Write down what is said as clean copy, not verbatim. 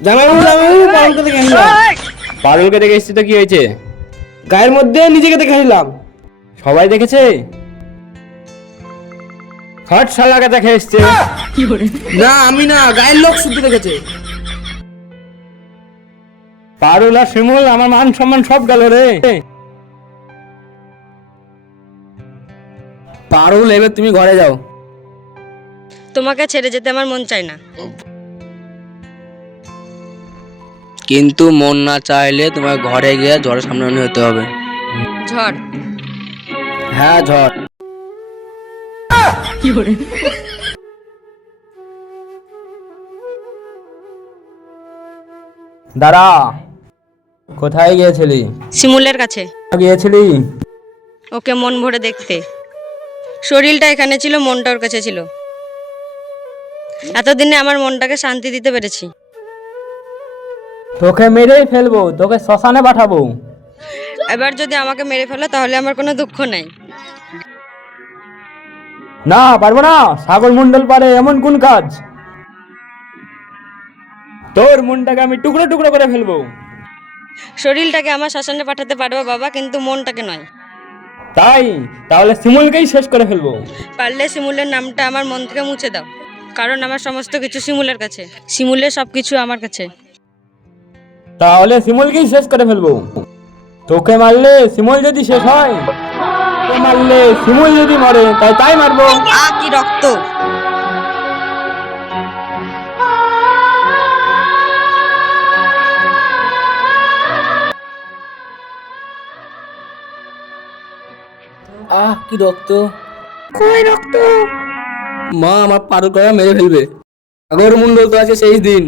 জামাইবাবু জামাইবাবু পারুলকে দেখে আসলাম। পারুলকে দেখে এসছি তো কি হয়েছে? গায়ের মধ্যে নিজেকে দেখে আসলাম। সবাই দেখেছে? হট শালাকে দেখে এসছে। না আমি না, গায়ের লোক শুদ্ধ দেখেছে। পারুল আর শিমুল, আমার মান সম্মান সব গেল রে। পারুল এবার তুমি ঘরে যাও। তোমাকে ছেড়ে যেতে আমার মন চায় না। কিন্তু মন না চাইলে তোমার ঘরে গিয়ে ঝড়ের সামনে হতে হবে। ঝড়? হ্যাঁ ঝড়। দাঁড়া, কোথায় গিয়েছিলি? শিমুলের কাছে। গিয়েছিলি? ওকে মন ভরে দেখতে। শরীরটা এখানে ছিল, মনটা ওর কাছে ছিল। এতদিনে আমার মনটাকে শান্তি দিতে পেরেছি। তোকে মেরেই ফেলবো, তোকে শ্মশানে পাঠাবো। এবার যদি আমাকে মেরে ফেলো তাহলে আমার কোনো দুঃখ নেই। না পারবো না, সাগর মন্ডল পারে এমন কোন কাজ? তোর মনটাকে আমি টুকরো টুকরো করে ফেলবো। শরীরটাকে আমার শ্মশানে পাঠাতে পারবো বাবা, কিন্তু মনটাকে নয়। তাই? তাহলে শিমুলকেই শেষ করে ফেলবো। পারলে শিমুলের নামটা আমার মন থেকে মুছে দাও, কারণ আমার সমস্ত কিছু শিমুলের কাছে। শিমুলের সব কিছু আমার কাছে। তাহলে শিমুলকেই শেষ করে ফেলবো। তোকে মারলে শিমুল যদি শেষ হয়, তোকে মারলে শিমুল যদি মরে, তাই মারবো। কি রক্ত! কি রক্ত! কই রক্ত! মা আমার পারুল করে মেরে ফেলবে। সাগর মন্ডল তো আছে সেই দিন।